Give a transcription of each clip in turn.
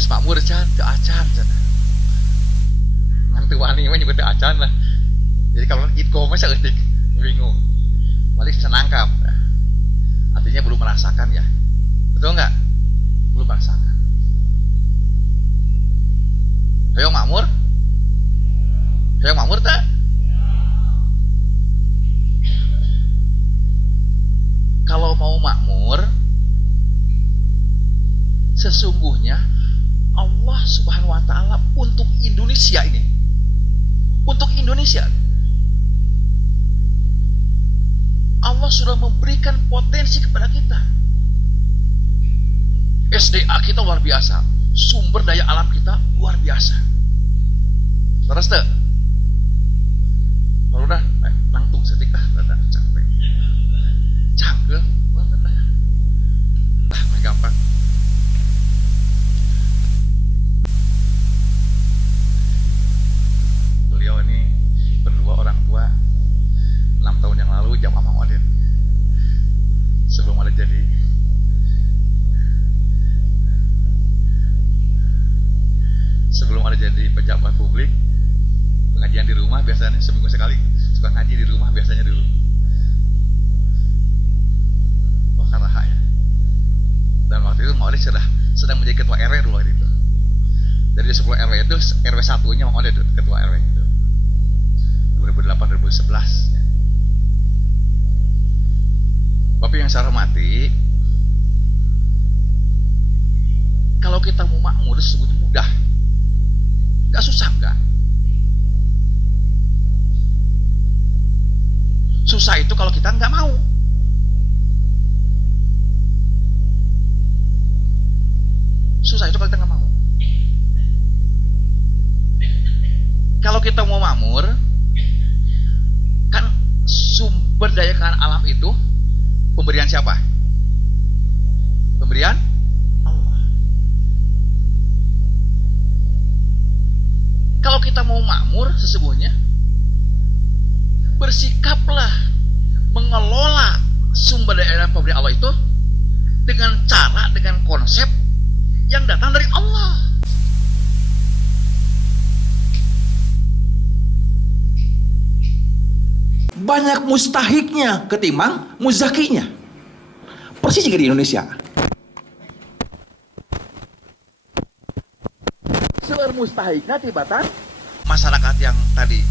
Terus makmur can teu acan cenah. Ngan teu wani mah nyebut teu acan lah. Jadi kalau itko mah saeutik bingung. Balik bisa nangkap. Artinya belum merasakan ya. Betul enggak? Belum merasakan. Hoyong makmur? Hoyong makmur tak? Kalau mau makmur, sesungguhnya Allah Subhanahu wa Ta'ala untuk Indonesia ini, untuk Indonesia, Allah sudah memberikan potensi kepada kita. SDA kita luar biasa, sumber daya alam kita luar biasa. Terus tuh, kalau udah nangtung setik rada capek. Cangkel banget main gampang. Beliau ini berdua orang tua 6 tahun yang lalu jamaah Muhammadiyah sebelum ada jadi pejabat publik. Pengajian di rumah biasanya seminggu sekali, suka ngaji di rumah biasanya dulu. Ya. Dan waktu itu Maulid sedang menjadi ketua RW dulu waktu itu. Dari 10 RW itu RW 1-nya Maulid ketua RW itu 2008-2011 ya. Bapak yang saya hormati, kalau kita mau makmur sebut mudah, gak susah enggak. Susah itu kalau kita nggak mau. Susah itu kalau kita nggak mau. Kalau kita mau makmur, kan sumber daya alam itu pemberian siapa? Pemberian Allah. Kalau kita mau makmur, sesungguhnya bersikaplah mengelola sumber daya alam pemberian Allah itu dengan cara, dengan konsep yang datang dari Allah. Banyak mustahiknya ketimbang muzakinya. Persis juga di Indonesia. Seueur mustahikna tibatan masyarakat yang tadi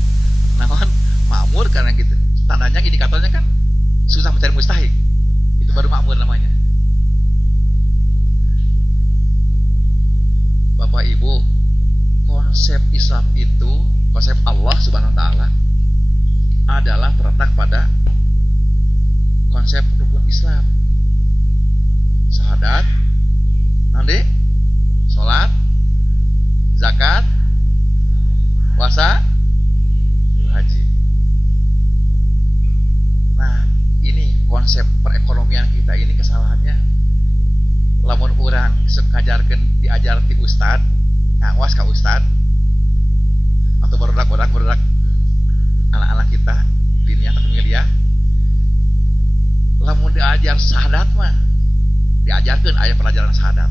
naon makmur karena gitu. Tandanya indikatornya kan susah mencari mustahik. Itu baru makmur namanya. Bapak Ibu, konsep Islam itu, konsep Allah Subhanahu wa Ta'ala adalah terletak pada konsep rukun Islam. Syahadat, nanti sholat, zakat, puasa, haji. Nah, ini konsep perekonomian kita ini kesalahannya. Lamun orang ngajarkeun diajar ti ustad, ngawas ka ustad atau barudak anak-anak kita diniyah atau miliyah, lamun diajar syahadat mah diajarkeun aya pelajaran syahadat.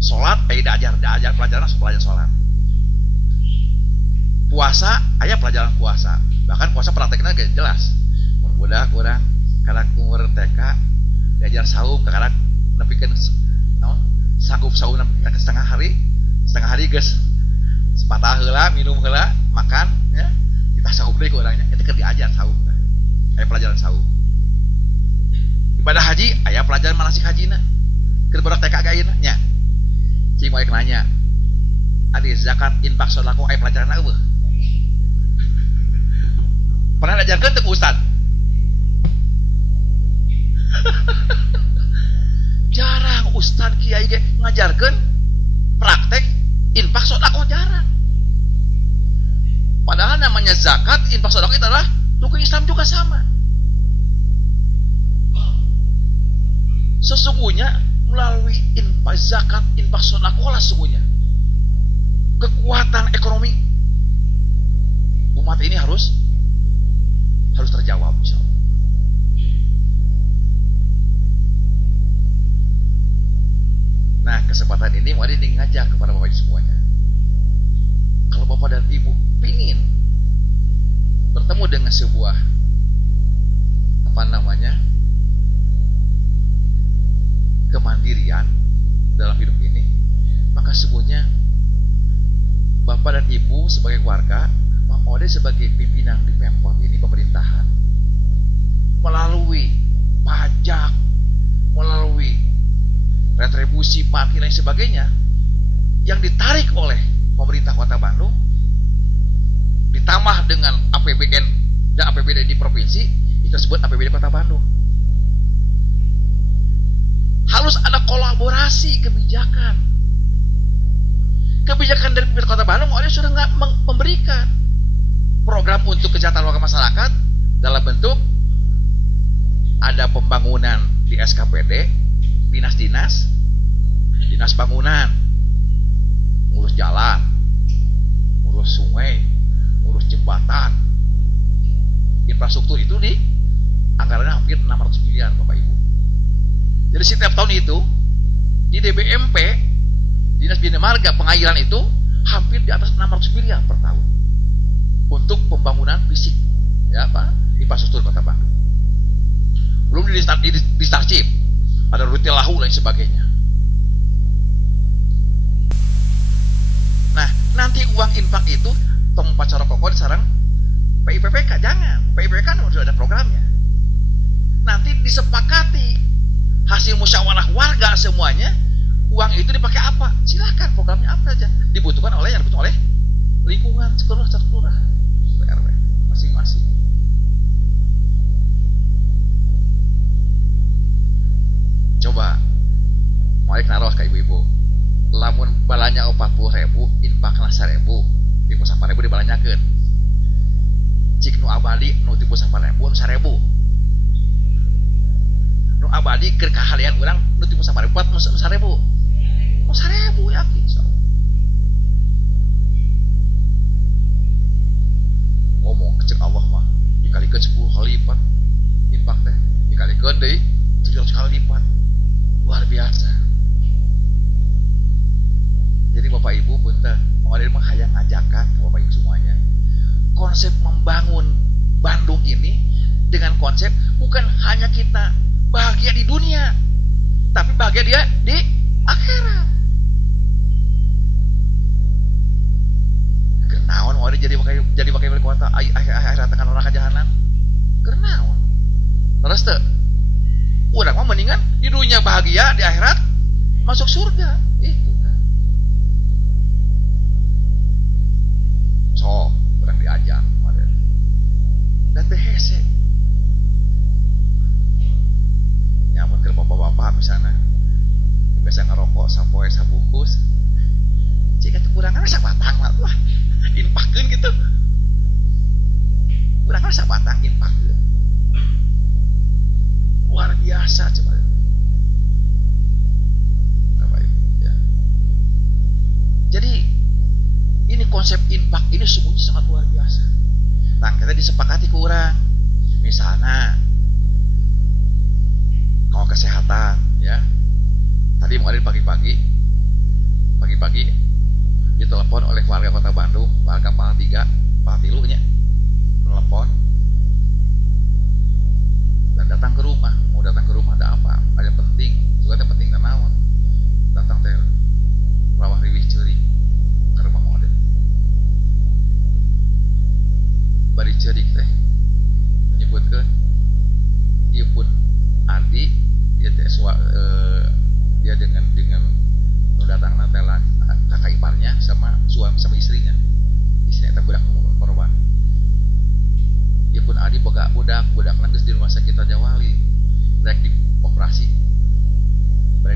Salat diajar pelajaran salat. Puasa aya pelajaran puasa. Bahkan puasa praktekna ge jelas. Budak urang kana umur TK diajar saum kakak nepikeun sanggup saum setengah hari geus sepatah heula minum heula makan ya kita saum deui ku urangnya itu keur diajar saum aya pelajaran saum. Ibadah haji aya pelajaran manasik hajina keur budak TK ge ayeuna nya cing moal nanya adi zakat infak sedekah aya pelajaran eueuh pernah diajarkeun teu ku ustad. Jarang ustad kiai ge ngajarkeun praktek infak sedekah, jarang. Padahal namanya zakat, infak sedekah itu adalah rukun Islam juga sama. Sesungguhnya melalui infak zakat, infak sedekah lah sesungguhnya kekuatan ekonomi umat ini harus terjawab insyaallah. Nah, kesempatan ini mau ngajak kepada Bapak Ibu semuanya. Kalau Bapak dan Ibu pingin bertemu dengan sebuah kemandirian dalam hidup ini, maka semuanya Bapak dan Ibu sebagai warga, Pak Ode sebagai pimpinan di Pemkot ini, pemerintahan, melalui pajak, melalui retribusi parkir dan sebagainya yang ditarik oleh pemerintah Kota Bandung, ditambah dengan APBN dan APBD di provinsi, itu disebut APBD Kota Bandung. Harus ada kolaborasi kebijakan. Kebijakan dari pemerintah Kota Bandung, oleh sudah nggak memberikan program untuk kesejahteraan warga masyarakat dalam bentuk ada pembangunan di SKPD, dinas bangunan, ngurus jalan, ngurus sungai, ngurus jembatan, infrastruktur itu di anggarannya hampir 600 miliar Bapak Ibu. Jadi setiap tahun itu di DBMP, Dinas Bina Marga Pengairan itu hampir di atas 600 miliar per tahun untuk pembangunan fisik, ya Pak, infrastruktur Kota Bandung. Belum di Starship, ada rute lahu dan sebagainya. Nah, nanti uang infak itu tong pacara pokok sarang PIPPK, jangan. PIPPK kan sudah ada programnya. Nanti disepakati hasil musyawarah warga semuanya, uang itu dipakai apa? Silakan, programnya apa saja. Dibutuhkan oleh yang dibutuhkan oleh lingkungan sekolah RW masing-masing. Coba mau naruh ke ibu-ibu, lamun balanya 40.000, infakna 1.000, tipu 8.000 dibalanyakeun. Cik nu abadi nu tipu 8.000 nu 1.000. Nu abadi keur kahalian urang nu tipu 8.000 nu 1.000. Nu 1.000 yakin. Ngomong cek Allah mah dikalikan 10 kali lipat infak teh, dikalikan deui 700 kali lipat. Luar biasa. Jadi Bapak Ibu punten, mengalir mah hayang ngajakan ke Bapak Ibu semuanya. Konsep membangun Bandung ini dengan konsep bukan hanya kita bahagia di dunia, tapi bahagia dia di akhirat. Gernaon mau jadi pakai wali kota akhirat tekan neraka jahanam. Gernaon. Terus teu urang mah mendingan di dunia bahagia, di akhirat masuk surga. Itu kan. So, urang diajak model. Dan teh hese. Nyamun ke bapak-bapak misalnya biasa ngerokok sapoe sabungkus. Jika kekurangan rasa batang lah, wah, infakkeun gitu. Kurang rasa batang infakkeun. Luar biasa coba. Bapak Ibu, ya. Jadi ini konsep infak ini semuanya sangat luar biasa. Nah, kita disepakati kurang. Misalnya kalau kesehatan, ya. Tadi kemarin pagi-pagi ditelepon oleh warga Kota Bandung, warga Palatiga, Palatilunya, telepon dan datang ke rumah. Mau datang ke rumah ada apa? Ada penting, juga ada penting naon. Datang teh rawah riwih ceuring ke rumah model. Bari ceuring teh menyebutkeun ieu pun Andi, dia teh dia dengan nu datangna teh kakak iparnya sama istrinya teh budak korban. Dia pun Adi boga budak geus di rumah sakit Raja Wali, rek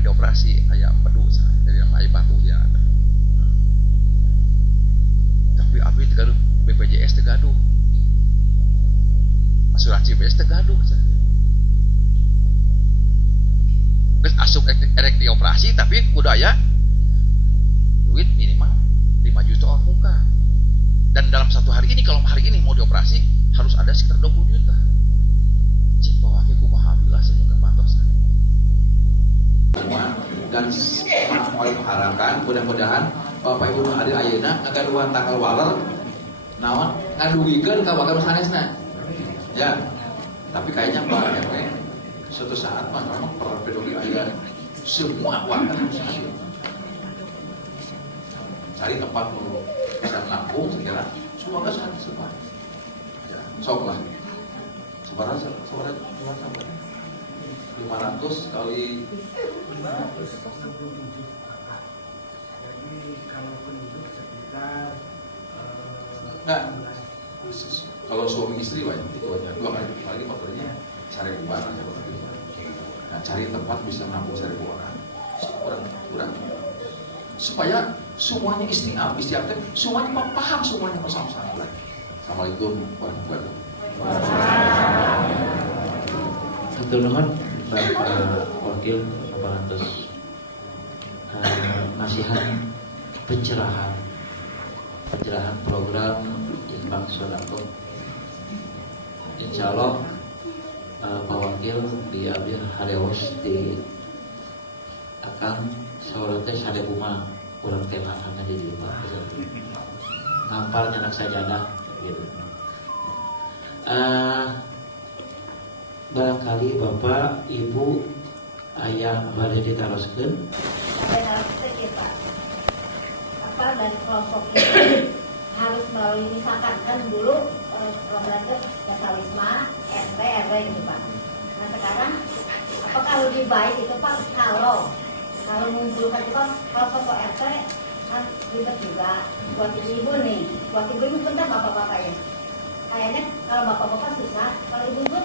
dioperasi aya empedu dari aya batu dia. Tapi abdi teh gaduh, BPJS teh gaduh, asuransi BPJS teh gaduh. Terus asup erek dioperasi tapi kudu aya duit minimal 5 juta on muka. Dan dalam satu hari ini, kalau hari ini mau dioperasi harus ada sekitar 20 juta. Cik bawake kumaha bilas itu kepantosan. semua dan paling mengharapkan mudah-mudahan Bapak Ibu nu hadir ayeuna ngagaduhan tanggal waler naon ngadugikeun ka wakil sanesna. Ya. Tapi kayaknya Pak RW suatu saat mah memang perlu pedogi aya semua wakil sanes. Cari tempat bisa menampung segala semua kesana semua. Ya, sok lah. Sebarang 500 kali 587 kakak. Jadi kalau penduduk sekitar Nah, kalau suami istri banyak dua kali faktornya cari bulan aja. Nah, cari tempat bisa menampung 1.000 orang. Kurang supaya semuanya istiqamah semuanya paham semuanya masalah. Assalamualaikum warahmatullahi wabarakatuh. Hatur nuhun Bapak Wakil Saparantos nasihat pencerahan program Infak Sodako. Insya Allah Pak Wakil di abdi harewas di akan saurang teh sadebuma urang teh akan jadi lupa ngampal nyanak sajadah gitu. Barangkali Bapak, Ibu, Ayah badai ditaroskeun. Apa dari kelompok ini harus melalui misalkan kan dulu programnya jasa wisma, RT, RW gitu Pak. Nah sekarang apakah lebih baik itu Pak kalau mengumpulkan itu Pak, kalau sosok RT kan ribet juga buat ibu nih, buat ibu ini bentar bapak-bapak ya. Kayaknya kalau bapak-bapak susah, kalau ibu-ibu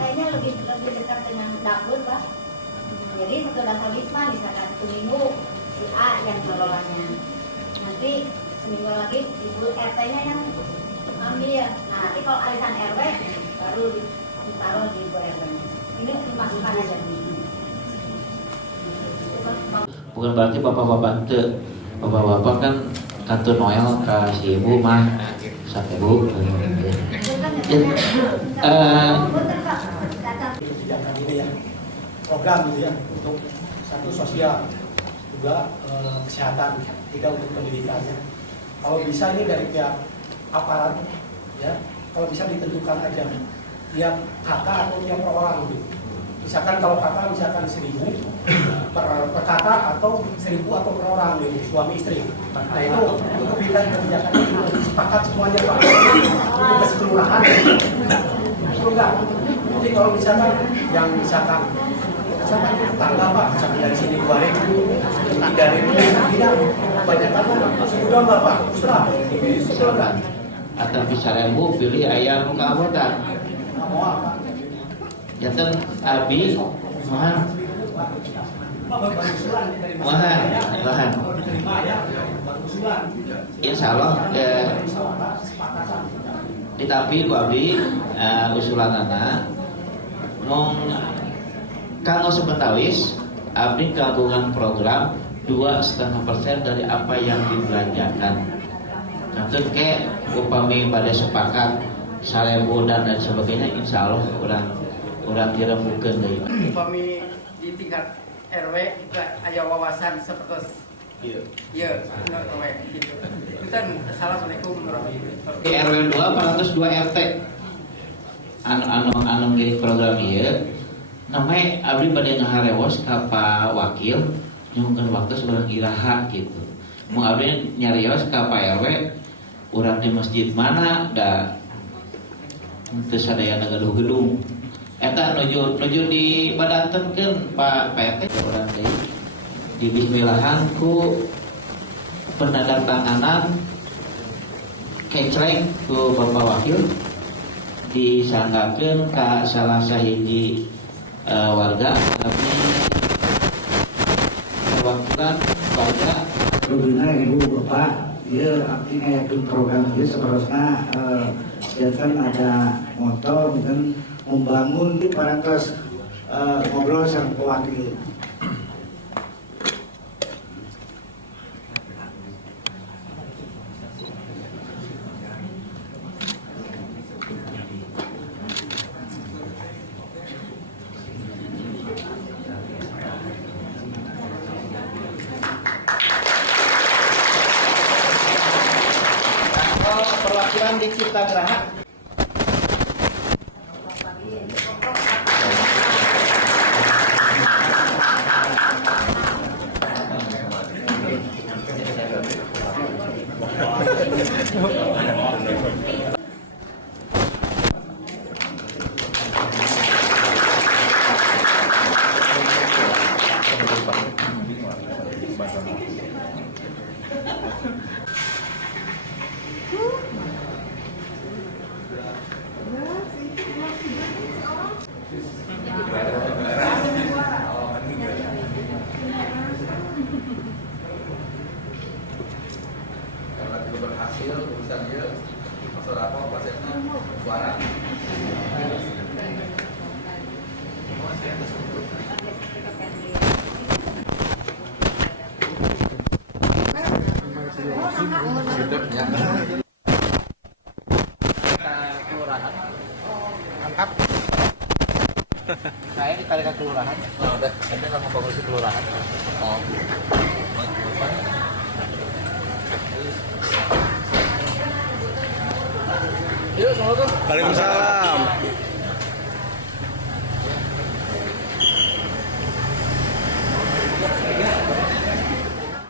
kayaknya lebih dekat dengan dapur Pak. Jadi satu data wisma misalkan seminggu si A yang ngelolanya, nanti seminggu lagi ibu RT-nya yang ambil. Nah nanti kalau arisan RW baru ditaruh di ibu RW. Ini dimasukkan aja. Bukan berarti bapak-bapak teu. Bapak-bapak kan kantor Noel ke si ibu mah sampai bu. Disediakan ini ya program gitu ya untuk satu sosial juga kesehatan, tidak untuk pendidikannya. Kalau bisa ini dari pihak aparat ya, kalau bisa ditentukan aja tiap kakak atau tiap orang gitu. Misalkan kalau kakak misalkan 1.000 per kakak atau 1.000 atau per orang gitu, suami istri. Nah itu untuk pindah kebijakan itu sepakat semuanya Pak. Untuk keseluruhan. Enggak. Jadi kalau misalkan yang misalkan tangga Pak, misalkan dari sini 2.000, 3.000, tidak banyak kan sudah Bapak, sudah kan. Atau bisa rembu pilih ayam muka abotan. Mau apa? Jantan abi mahan insya Allah ditapi ku abdi usulan anak mong kanggo sebentawis abdi kagungan program 2,5% dari apa yang dibelanjakan. Contoh ke upami pada sepakat 1.000 dan sebagainya, insya Allah orang kira bukan dari upami di tingkat RW ada wawasan seperti iya RW gitu. Assalamualaikum warahmatullahi wabarakatuh. Di RW 2 2 RT anu ngiring program ieu namanya abdi bade ngaharewas ka Pak Wakil nyungkeun waktu seorang iraha gitu. Mau abdi nyarios ka Pak RW urang di masjid mana da teu sadaya ngagaduh gedung. Eta nuju dibadantenkeun Pak PT urang deui di bismillahan ku penandatanganan kecreng ku Bapak Wakil disanggakeun ka salah sahiji warga tapi perwakilan warga Rubina Ibu Bapak dia abdi ngayakeun program ieu sabarosna jantan ada motor dan membangun di parantos ngobrol sama pewakil. perwakilan di Cipta Geraha. Karena itu berhasil urusan dia masalah apa pasiennya suara. Kelurahan. Angkat. Saya ditarik ke kelurahan. Nah, udah, ini nggak mau bangun kelurahan. Oh. Yuk, Assalamualaikum. Waalaikumsalam.